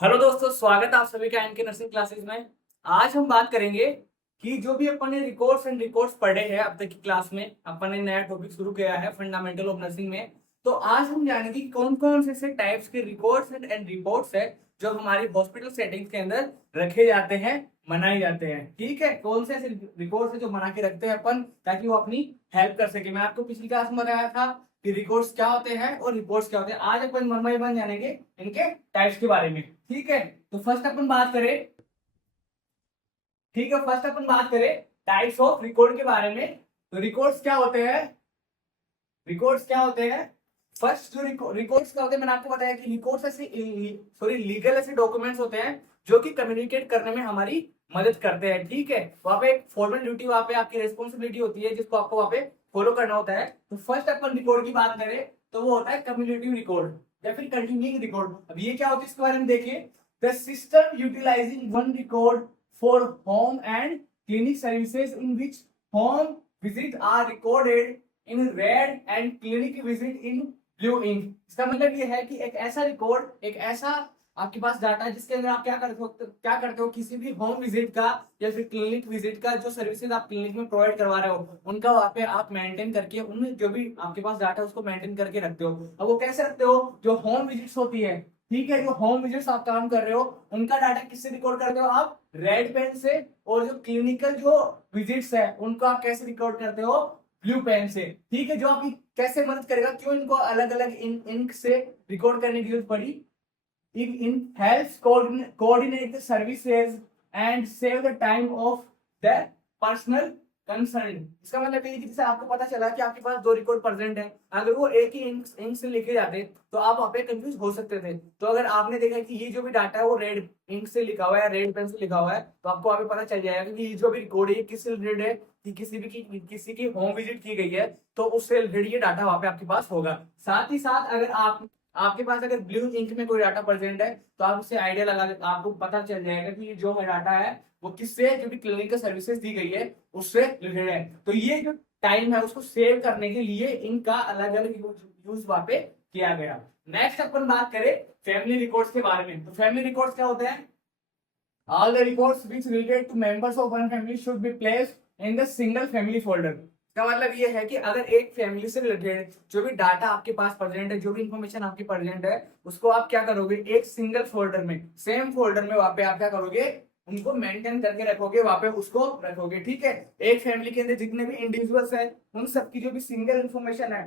Hello दोस्तों, स्वागत है आप सभी का इनके नर्सिंग क्लासेस में। आज हम बात करेंगे कि जो भी अपन ने रिकॉर्ड्स पढ़े हैं अब तक की क्लास में। अपन ने नया टॉपिक शुरू किया है फंडामेंटल ऑफ नर्सिंग में। तो आज हम जानेंगे कि कौन कौन से ऐसे टाइप्स के रिकॉर्ड्स एंड रिपोर्ट्स है जो हमारी हॉस्पिटल सेटिंग्स के अंदर रखे जाते हैं, मनाए जाते हैं। ठीक है, कौन से ऐसे रिकॉर्ड्स है जो मना के रखते हैं अपन, ताकि वो अपनी हेल्प कर सके। मैं आपको पिछली क्लास में बताया था कि रिकॉर्ड्स क्या होते हैं और रिपोर्ट्स क्या होते हैं। आज अपन वन बाय वन जानेंगे इनके टाइप्स के बारे में। ठीक है, तो फर्स्ट अपन बात करें। ठीक है, फर्स्ट अपन बात करें टाइप्स ऑफ रिकॉर्ड के बारे में। तो रिकॉर्ड्स क्या होते हैं? रिकॉर्ड्स क्या होते हैं? फर्स्ट जो रिकॉर्ड्स क्या होते हैं, मैंने आपको बताया कि रिकॉर्ड्स ऐसे लीगल ऐसे डॉक्यूमेंट्स होते हैं जो कि कम्युनिकेट करने में हमारी मदद करते हैं। ठीक है, वहां पे एक फॉर्मल ड्यूटी, वहां पे आपकी रिस्पॉन्सिबिलिटी होती है जिसको आपको वहां पे फॉलो करना होता है। तो फर्स्ट अपन रिकॉर्ड की बात करें तो वो होता है कम्युनिकेटिव रिकॉर्ड या फिर कंटिन्यूइंग रिकॉर्ड। अब ये क्या होता है इसके बारे में देखिए। The system utilising one record for home and clinic services in which home visit are recorded in red and clinic visit in blue ink. इसका मतलब ये है कि एक ऐसा रिकॉर्ड, एक ऐसा आपके पास डाटा है जिसके अंदर आप क्या करते हो किसी भी होम विजिट का या फिर क्लिनिक विजिट का जो सर्विसेज आप क्लिनिक में प्रोवाइड करवा रहे हो उनका वहां पे आप मेंटेन करके उन जो भी आपके पास डाटा है उसको मेंटेन करके रखते हो। अब वो कैसे रखते हो? जो होम विजिट्स होती है, ठीक है, जो होम विजिट्स आप काम कर रहे हो उनका डाटा किससे रिकॉर्ड करते हो आप? रेड पेन से। और जो क्लिनिकल जो विजिट्स है उनको आप कैसे रिकॉर्ड करते हो? ब्लू पेन से। ठीक है, जो आपकी कैसे मदद करेगा, क्यों इनको अलग अलग इंक से रिकॉर्ड करने की जरूरत पड़ी? it helps coordinate the services and save the time of the personal concerned। इसका मतलब ये है कि जैसे आपको पता चला कि आपके पास दो रिकॉर्ड प्रेजेंट है, अगर वो एक ही इंक से लिखे जाते तो आप वहां पे कंफ्यूज हो सकते थे। तो अगर आपने देखा कि ये जो भी डाटा है वो रेड इंक से लिखा हुआ है, रेड पेन से लिखा हुआ है, तो आपको वहां पे पता चल जाएगा कि ये जो भी रिकॉर्ड है किससे रिलेटेड है, कि किसी की होम विजिट की गई है तो उससे रिलेटेड ये डाटा वहां पे आपके पास होगा। साथ ही साथ अगर आपके पास अगर ब्लू इंक में कोई डाटा प्रेजेंट है तो आप उससे आइडिया लगा आपको पता चल जाएगा कि ये जो है डाटा है वो किससे, जो भी क्लिनिकल सर्विसेज दी गई है उससे रिलेटेड है। तो ये जो टाइम है उसको सेव करने के लिए इनका अलग अलग यूज वहां पे किया गया। नेक्स्ट अपन बात करें फैमिली रिकॉर्ड्स के बारे में। तो फैमिली रिकॉर्ड्स क्या होते हैं? All the records which related to members of one family should be placed in the single family folder। इसका मतलब ये है कि अगर एक फैमिली से रिलेटेड जो भी डाटा आपके पास प्रेजेंट है, जो भी इंफॉर्मेशन आपकी प्रेजेंट है, उसको आप क्या करोगे? एक सिंगल फोल्डर में, सेम फोल्डर में वहां पे आप क्या करोगे? उनको मेंटेन करके रखोगे, वहां पे उसको रखोगे। ठीक है, एक फैमिली के अंदर जितने भी इंडिविजुअल्स हैं उन सबकी जो भी सिंगल इंफॉर्मेशन है,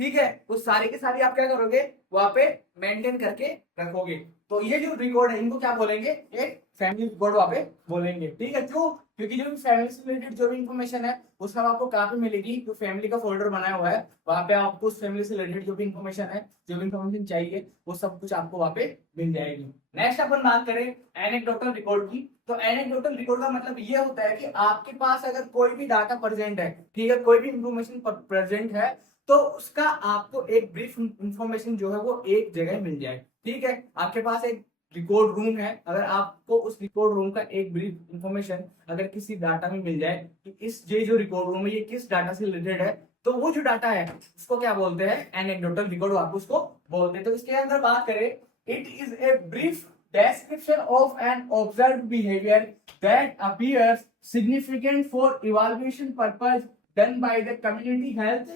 ठीक है, वो सारी के सारी आप क्या करोगे? वहां पे मेंटेन करके रखोगे। तो ये जो रिकॉर्ड है इनको क्या बोलेंगे? एक फैमिली रिकॉर्ड वहां पे बोलेंगे। ठीक है, क्यों? क्योंकि जो भी फैमिली से रिलेटेड जो भी इंफॉर्मेशन है वो सब आपको कहाँ पे मिलेगी? जो फैमिली का फोल्डर बनाया हुआ है वहां पे आपको उस फैमिली से रिलेटेड जो भी इंफॉर्मेशन है, जो भी इंफॉर्मेशन चाहिए वो सब कुछ आपको वहां पे मिल जाएगी। नेक्स्ट अपन बात करें एनेक्डोटल रिकॉर्ड की। तो एनेक्डोटल रिकॉर्ड का मतलब ये होता है कि आपके पास अगर कोई भी डाटा प्रेजेंट है, ठीक है, कोई भी इंफॉर्मेशन प्रेजेंट है, तो उसका आपको एक ब्रीफ इंफॉर्मेशन जो है वो एक जगह मिल जाए। ठीक है, आपके पास एक रिकॉर्ड रूम है, अगर आपको उस रिकॉर्ड रूम का एक ब्रीफ इंफॉर्मेशन अगर किसी डाटा में मिल जाए कि इस ये जो रिकॉर्ड रूम है ये किस डाटा से रिलेटेड है, तो वो जो डाटा है उसको क्या बोलते हैं? एनेक्डोटल रिकॉर्ड आप उसको बोलते हैं। तो इसके अंदर बात करें, it is a brief description of an observed behavior that appears significant for evaluation purpose done by the community health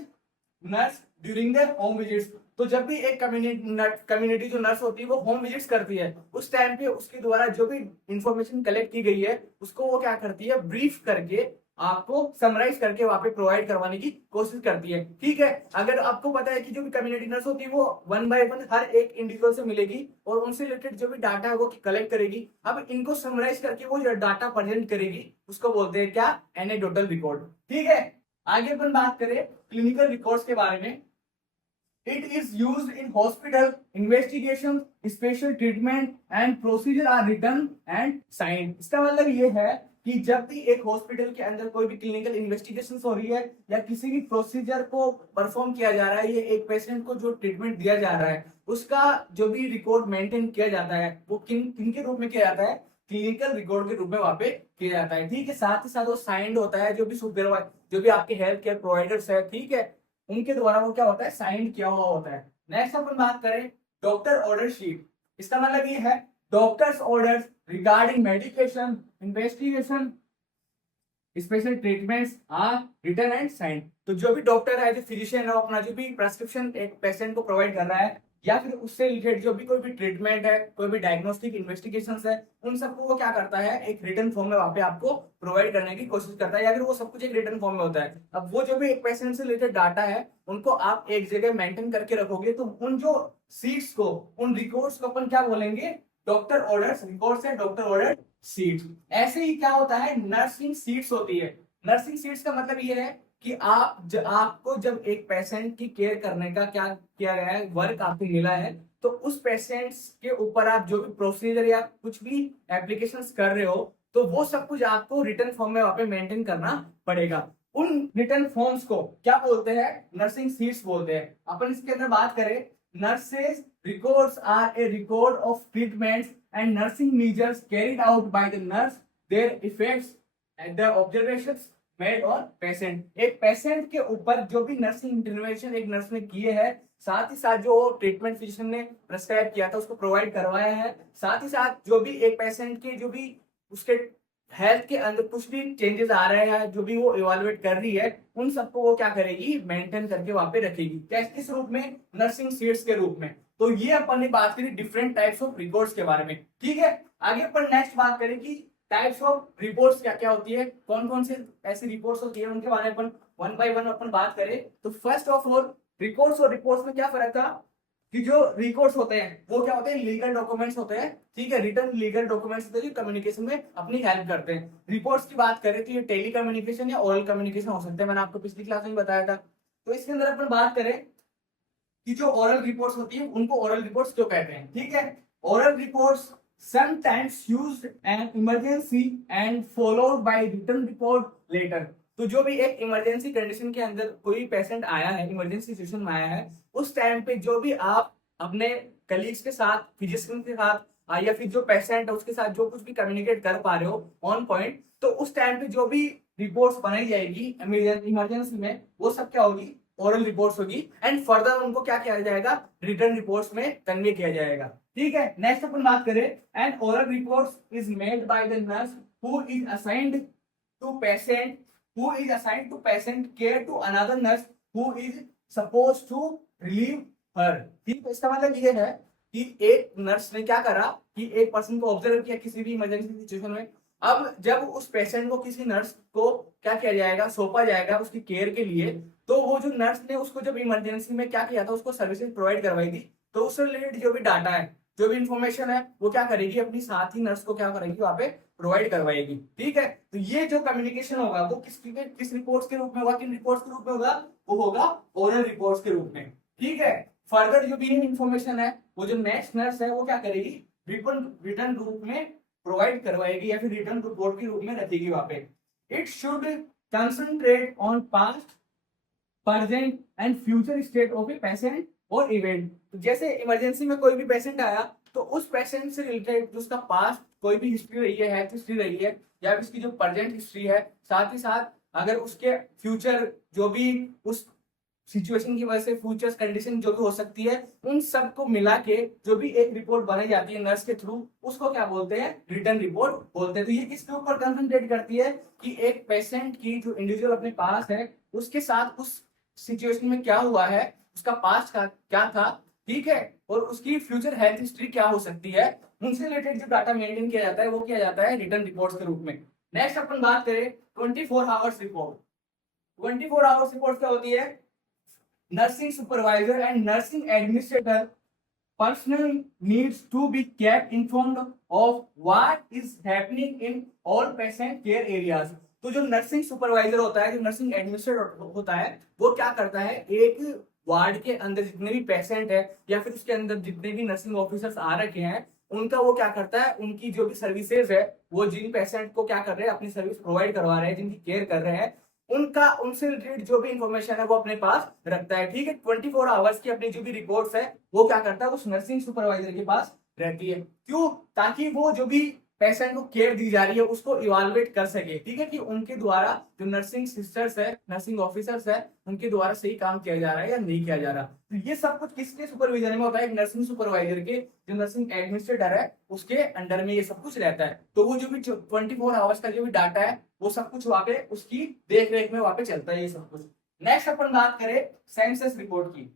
nurse during the home visits. तो जब भी एक कम्युनिटी जो नर्स होती है वो होम विजिट्स करती है, उस टाइम पे उसके द्वारा जो भी इंफॉर्मेशन कलेक्ट की गई है उसको वो क्या करती है? ब्रीफ करके आपको समराइज करके वहां पे प्रोवाइड करवाने की कोशिश करती है। ठीक है, अगर आपको पता है कि जो भी कम्युनिटी नर्स होती है वो वन बाय वन हर एक इंडिविजुअल से मिलेगी और उनसे रिलेटेड जो भी डाटा है वो कलेक्ट करेगी। अब इनको समराइज करके वो जो डाटा प्रेजेंट करेगी उसको बोलते हैं क्या? Anecdotal record. ठीक है, आगे अपन बात करें क्लिनिकल रिकॉर्ड्स के बारे में। It is used in hospital investigation, special treatment and procedure are written and signed. इसका मतलब ये है कि जब भी एक हॉस्पिटल के अंदर कोई भी क्लिनिकल इन्वेस्टिगेशन हो रही है या किसी भी प्रोसीजर को परफॉर्म किया जा रहा है, ये एक पेशेंट को जो ट्रीटमेंट दिया जा रहा है उसका जो भी रिकॉर्ड मेंटेन किया जाता है वो किन के रूप में किया जाता है? क्लिनिकल रिकॉर्ड के रूप में वहां पे किया जाता है। ठीक है, साथ ही साथ वो साइंड होता है, जो भी सुपरवाइजर जो भी आपके हेल्थ केयर प्रोवाइडर्स है, ठीक है, उनके द्वारा वो क्या होता है? साइन किया हुआ होता है। नेक्स्ट अपन बात करें डॉक्टर ऑर्डर शीट। इसका मतलब ये है doctor's orders regarding medication investigation special treatments are written and sign. तो जो भी डॉक्टर है, जो फिजिशियन है, अपना जो भी प्रेस्क्रिप्शन एक पेशेंट को प्रोवाइड कर रहा है या फिर उससे रिलेटेड जो भी कोई भी ट्रीटमेंट है, कोई भी डायग्नोस्टिक इन्वेस्टिगेशंस है, उन सबको वो क्या करता है, एक रिटन फॉर्म में वहां पे आपको प्रोवाइड करने की कोशिश करता है, या फिर वो सब कुछ एक रिटन फॉर्म में होता है। अब वो जो भी एक पेशेंट से रिलेटेड डाटा है उनको आप एक जगह मेंटेन करके रखोगे, तो उन जो सीट्स को, उन रिकॉर्ड्स को अपन क्या बोलेंगे, डॉक्टर ऑर्डर्स रिकॉर्ड्स है, डॉक्टर ऑर्डर सीट्स। ऐसे ही क्या होता है, नर्सिंग सीट्स होती है। नर्सिंग सीट्स का मतलब ये है कि आपको जब एक पेशेंट की केयर करने का क्या किया गया है, वर्क आपको मिला है, तो उस पेशेंट्स के ऊपर आप जो भी प्रोसीजर या कुछ भी एप्लीकेशंस कर रहे हो, तो वो सब कुछ आपको रिटर्न फॉर्म में वहां पे मेंटेन करना पड़ेगा। उन रिटर्न फॉर्म्स को क्या बोलते हैं, नर्सिंग सीट्स बोलते हैं। अपन इसके अंदर बात करें, nurses records are a record of treatments and nursing measures carried out by the nurse, their effects and the observations made on patient. एक पेशेंट के ऊपर जो भी नर्सिंग इंटरवेंशन एक नर्स ने किए हैं, साथ ही साथ जो ट्रीटमेंट फिजिशियन ने प्रेस्क्राइब किया था उसको प्रोवाइड करवाया है, साथ ही साथ जो भी एक पेशेंट के जो भी उसके हेल्थ के अंदर कुछ भी चेंजेस आ रहे हैं, जो भी वो इवेलुएट कर रही है, उन सबको वो क्या करेगी, मेंटेन करके वहां पे रखेगी। किस रूप में, नर्सिंग सीट्स के रूप में। तो ये अपन ने बात करी डिफरेंट टाइप्स ऑफ रिकॉर्ड्स के बारे में। ठीक है, आगे अपन नेक्स्ट बात करें कि टाइप्स ऑफ रिपोर्ट्स क्या क्या होती है, कौन कौन से ऐसी रिपोर्ट्स होती है, उनके बारे में अपन वन बाय वन अपन बात करें। तो फर्स्ट ऑफ ऑल, रिकॉर्ड्स और रिपोर्ट्स में क्या फर्क था कि जो रिकॉर्ड्स होते हैं वो क्या होते हैं, लीगल डॉक्यूमेंट्स होते हैं। ठीक है, रिटन लीगल डॉक्यूमेंट्स होते हैं जो कम्युनिकेशन में अपनी हेल्प करते हैं। रिपोर्ट्स की बात करें तो ये टेली कम्युनिकेशन या ओरल कम्युनिकेशन हो सकते हैं, मैंने आपको पिछली क्लास में बताया था। तो इसके अंदर अपन बात करें कि जो ओरल रिपोर्ट्स होती है उनको ओरल रिपोर्ट्स क्यों कहते हैं। ठीक है, oral reports sometimes used an emergency and followed by written report later। तो जो भी एक इमरजेंसी कंडीशन के अंदर कोई पेशेंट आया है, इमरजेंसी सिचुएशन में आया है, उस टाइम पे जो भी आप अपने कलीग्स के साथ, फिजिशियन के साथ या फिर जो पेशेंट है उसके साथ जो कुछ भी कम्युनिकेट कर पा रहे हो ऑन पॉइंट, तो उस टाइम पे जो भी रिपोर्ट्स बनाई जाएगी इमरजेंसी में, वो सब क्या होगी, ओरल रिपोर्ट्स होगी। एंड फर्दर उनको क्या किया जाएगा, रिटर्न रिपोर्ट्स में कन्वे किया जाएगा। ठीक है, नेक्स्ट अपन बात करें, an oral reports is made by the nurse who is assigned to patient, who is assigned to patient care to another nurse who is suppose to relieve her. ठीक है, इसका मतलब ये है कि एक नर्स ने क्या करा कि एक पर्सन को ऑब्जर्व किया किसी भी इमरजेंसी सिचुएशन में। अब जब उस पेशेंट को किसी नर्स को क्या किया जाएगा, सौंपा जाएगा उसकी केयर के लिए, तो वो जो नर्स ने उसको जब इमरजेंसी में क्या किया था, उसको सर्विसेज प्रोवाइड करवाई थी, तो उससे रिलेटेड जो भी डाटा है, जो भी इंफॉर्मेशन है, वो क्या करेगी, अपनी साथ ही नर्स को क्या करेगी, वहां पे प्रोवाइड करवाएगी। ठीक है, तो ये जो कम्युनिकेशन होगा वो किस रिपोर्ट्स के रूप में होगा, किन रिपोर्ट्स के रूप में होगा, वो होगा ओरल रिपोर्ट्स के रूप में। ठीक है, फर्दर जो भी इंफॉर्मेशन है वो जो नेक्स्ट नर्स है वो क्या करेगी, रिटर्न रूप में प्रोवाइड करवाएगी या फिर रिटर्न रिपोर्ट के रूप में रखेगी वहां पे। It should concentrate on past, present and future state of a patient और इवेंट। तो जैसे इमरजेंसी में कोई भी पेशेंट आया, तो उस पेशेंट से रिलेटेड उसका पास्ट कोई भी हिस्ट्री रही है, हेल्थ हिस्ट्री रही है, या फिर उसकी जो प्रेजेंट हिस्ट्री है, साथ ही साथ अगर उसके फ्यूचर जो भी उस सिचुएशन की वजह से फ्यूचर कंडीशन जो भी हो सकती है, उन सब को मिला के जो भी एक रिपोर्ट बनाई जाती है नर्स के थ्रू, उसको क्या बोलते हैं, रिटर्न रिपोर्ट बोलते हैं। तो ये किसके ऊपर कंसंट्रेट करती है कि एक पेशेंट की जो इंडिविजुअल अपने पास है, उसके साथ उस सिचुएशन में क्या हुआ है, उसका पास्ट का क्या था, ठीक है, और उसकी फ्यूचर हेल्थ हिस्ट्री क्या हो सकती है, उनसे रिलेटेड जो डाटा मेंटेन किया जाता है वो किया जाता है रिटर्न रिपोर्ट्स के रूप में। नेक्स्ट अपन बात करें 24 आवर्स रिपोर्ट। 24 आवर्स रिपोर्ट क्या होती है, nursing supervisor and nursing administrator personnel needs to be kept informed of what is happening in all patient care areas। तो जो नर्सिंग सुपरवाइजर होता है, जो नर्सिंग एडमिनिस्ट्रेटर होता है, वो क्या करता है, एक वार्ड के अंदर जितने भी पेशेंट है या फिर उसके अंदर जितने भी नर्सिंग ऑफिसर्स आ रखे हैं, उनका वो क्या करता है, उनकी जो भी सर्विसेज है, वो जिन पेशेंट को क्या कर रहे हैं, अपनी सर्विस प्रोवाइड करवा रहे हैं, जिनकी केयर कर रहे हैं, उनका उनसे रिलेटेड जो भी इंफॉर्मेशन है वो अपने पास रखता है। ठीक है, 24 आवर्स की अपनी जो भी रिपोर्ट्स है वो क्या करता है, उस नर्सिंग सुपरवाइजर के पास रहती है। क्यों, ताकि वो जो भी पेशेंट को केयर दी जा रही है उसको इवालुएट कर सके, ठीक है, कि उनके द्वारा जो नर्सिंग सिस्टर्स है, नर्सिंग ऑफिसर्स है, उनके द्वारा सही काम किया जा रहा है या नहीं किया जा रहा। तो ये सब कुछ किसके सुपरविजन में होता है? एक नर्सिंग सुपरवाइजर के, जो नर्सिंग एडमिनिस्ट्रेटर है उसके अंडर में ये सब कुछ रहता है। तो वो जो भी 24 आवर्स का जो भी डाटा है वो सब कुछ वहां पे उसकी देख रेख में वहां पे चलता है ये सब कुछ। नेक्स्ट अपन बात करें सेंसस रिपोर्ट की।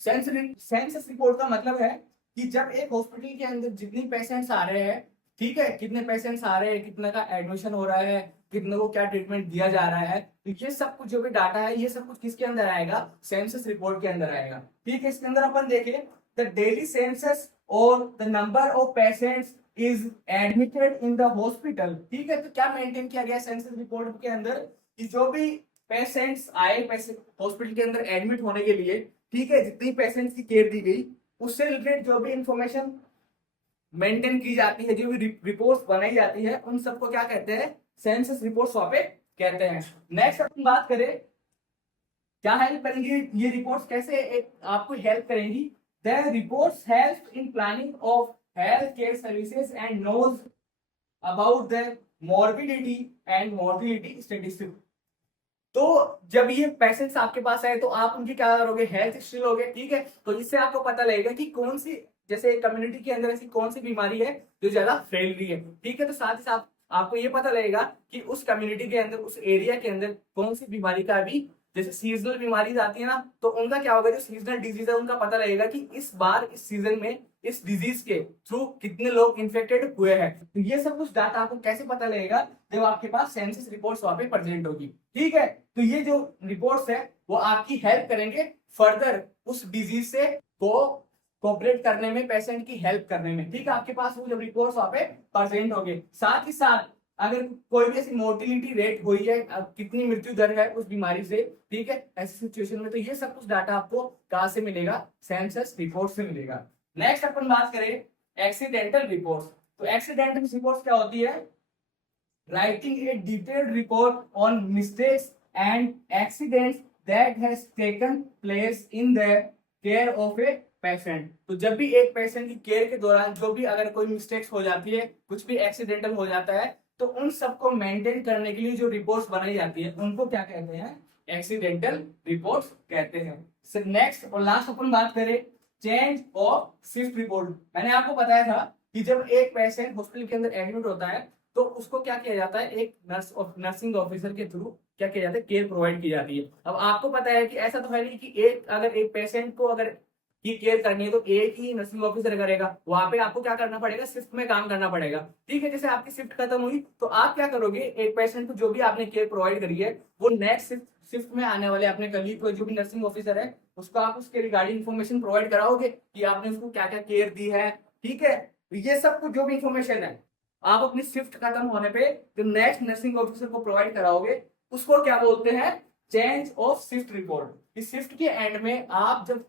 सेंसस रिपोर्ट का मतलब है कि जब एक हॉस्पिटल के अंदर जितने पेशेंट्स आ रहे हैं, ठीक है, कितने पेशेंट्स आ रहे हैं, कितने का एडमिशन हो रहा है, कितने को क्या ट्रीटमेंट दिया जा रहा है, तो ये सब कुछ जो भी डाटा है ये सब कुछ किसके अंदर आएगा? सेंसस रिपोर्ट के अंदर आएगा। ठीक है, इसके अंदर अपन देखें द डेली सेंसस और the number of patients is admitted in the hospital. ठीक है, तो क्या मेंटेन किया गया सेंसस रिपोर्ट के अंदर कि जो भी पेशेंट्स आए हॉस्पिटल के अंदर एडमिट होने के लिए, ठीक है, जितनी पेशेंट्स की केयर दी गई उससे रिलेटेड जो भी इंफॉर्मेशन मेंटेन की जाती है, जो भी रिपोर्ट्स बनाई जाती है, उन सबको क्या कहते हैं? सेंसस रिपोर्ट्स वहां पे कहते हैं। नेक्स्ट अपन बात करें क्या हेल्प करेंगी ये रिपोर्ट्स, कैसे एक आपको हेल्प करेंगी? The reports help in planning of health care services and knows about the morbidity and morbility statistics. तो जब ये पेशेंट्स आपके पास आए तो आप उनकी क्या करोगे? हेल्थ हिस्ट्री लोगे, ठीक है, तो इससे आपको पता लगेगा कि कौन सी, जैसे कम्युनिटी के अंदर ऐसी कौन सी बीमारी है जो ज्यादा फैल रही है, ठीक है, तो साथ ही साथ आपको ये पता लगेगा कि उस कम्युनिटी के अंदर, उस एरिया के अंदर कौन सी बीमारी का अभी, जैसे सीजनल बीमारी आती है ना, तो उनका क्या होगा, जो सीजनल डिजीज है उनका पता लगेगा कि इस बार इस सीजन में इस डिजीज के थ्रू कितने लोग इन्फेक्टेड हुए हैं। तो ये सब कुछ डाटा आपको कैसे पता लगेगा? जब आपके पास सेंसस रिपोर्ट्स वहां पे प्रेजेंट होगी, ठीक है, तो ये जो रिपोर्ट्स है वो आपकी हेल्प करेंगे फर्दर उस डिजीज से कोऑपरेट करने में, पेशेंट की हेल्प करने में, ठीक है, आपके पास वो जब रिपोर्ट्स वहां पे प्रेजेंट होंगे। साथ ही साथ अगर कोई भी ऐसी मोर्टिलिटी रेट हुई है, कितनी मृत्यु दर है उस बीमारी से, ठीक है, ऐसी सिचुएशन में, तो ये सब कुछ डाटा आपको कहां से मिलेगा? सेंसस रिपोर्ट से मिलेगा। नेक्स्ट अपन बात करें एक्सीडेंटल रिपोर्ट्स। तो एक्सीडेंटल रिपोर्ट्स क्या होती है? Writing a detailed report on mistakes and accidents that has taken place in the care of a patient. तो जब भी एक पेशेंट की केयर के दौरान जो भी अगर कोई मिस्टेक्स हो जाती है, कुछ भी एक्सीडेंटल हो जाता है, तो उन सबको मेंटेन करने के लिए जो रिपोर्ट्स बनाई जाती है उनको क्या कहते हैं? एक्सीडेंटल रिपोर्ट्स कहते हैं। नेक्स्ट और लास्ट अपन बात करें चेंज ऑफ शिफ्ट रिपोर्ट। मैंने आपको बताया था कि जब एक पेशेंट हॉस्पिटल के अंदर एडमिट होता है तो उसको क्या किया जाता है? एक नर्सिंग ऑफिसर के थ्रू क्या किया जाता है? केयर प्रोवाइड की जाती है। अब आपको पता है कि ऐसा तो है नहीं कि अगर एक पेशेंट को अगर की केयर करनी है तो एक ही नर्सिंग ऑफिसर करेगा, वहां पे आपको क्या करना पड़ेगा? शिफ्ट में काम करना पड़ेगा, ठीक है। जैसे आपकी शिफ्ट खत्म हुई तो आप क्या करोगे? एक पेशेंट को जो भी आपने केयर प्रोवाइड करी है वो नेक्स्ट शिफ्ट में आने वाले अपने कलीग को, जो भी नर्सिंग ऑफिसर है, उसको आप उसके रिगार्डिंग इन्फॉर्मेशन प्रोवाइड कराओगे कि आपने उसको क्या क्या केयर दी है, ठीक है। ये सब कुछ जो भी इंफॉर्मेशन है आप अपनी शिफ्ट खत्म होने पे जो नेक्स्ट नर्सिंग ऑफिसर को प्रोवाइड कराओगे उसको क्या बोलते हैं? Change of shift report. इस शिफ्ट के एंड में आप जब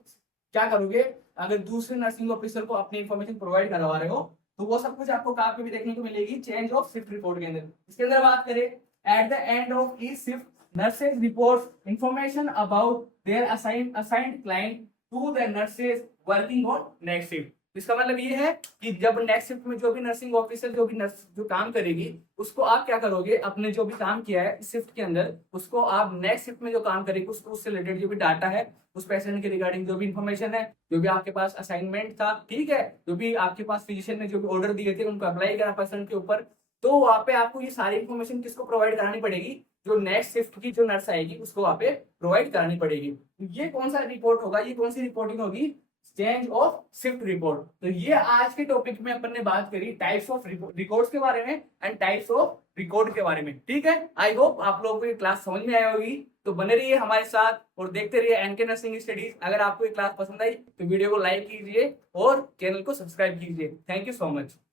क्या करोगे, अगर दूसरे नर्सिंग ऑफिसर को अपनी इंफॉर्मेशन प्रोवाइड करवा रहे हो तो वो सब कुछ आपको कहाँ पे भी देखने को मिलेगी? चेंज ऑफ शिफ्ट रिपोर्ट के अंदर। इसके अंदर बात करें at the end of each shift nurses reports information about their assigned client to the nurses working on next shift। इसका मतलब ये है कि जब नेक्स्ट शिफ्ट में जो भी नर्सिंग ऑफिसर, जो भी नर्स जो काम करेगी, उसको आप क्या करोगे? अपने जो भी काम किया है इस शिफ्ट के अंदर, उसको आप नेक्स्ट शिफ्ट में जो काम करेगी उसको, उससे रिलेटेड जो भी डाटा है, उस पेशेंट के रिगार्डिंग जो भी इंफॉर्मेशन है, जो भी आपके पास असाइनमेंट था, ठीक है, जो भी आपके पास फिजिशियन ने जो भी ऑर्डर दिए थे उनको अप्लाई करा पेशेंट के ऊपर, तो वहां पे आपको ये सारी इंफॉर्मेशन किसको प्रोवाइड करानी पड़ेगी? जो नेक्स्ट शिफ्ट की जो नर्स आएगी उसको वहां पे प्रोवाइड करानी पड़ेगी। ये कौन सा रिपोर्ट होगा? ये कौन सी रिपोर्टिंग होगी? Change of shift report. तो ये आज के टॉपिक में अपन ने बात करी टाइप्स ऑफ रिकॉर्ड्स के बारे में एंड टाइप्स ऑफ रिकॉर्ड के बारे में, ठीक है। आई होप आप लोगों को ये क्लास समझ में आई होगी। तो बने रहिए हमारे साथ और देखते रहिए एनके नर्सिंग स्टडीज। अगर आपको ये क्लास पसंद आई तो वीडियो को लाइक कीजिए और चैनल को सब्सक्राइब कीजिए। Thank you so much.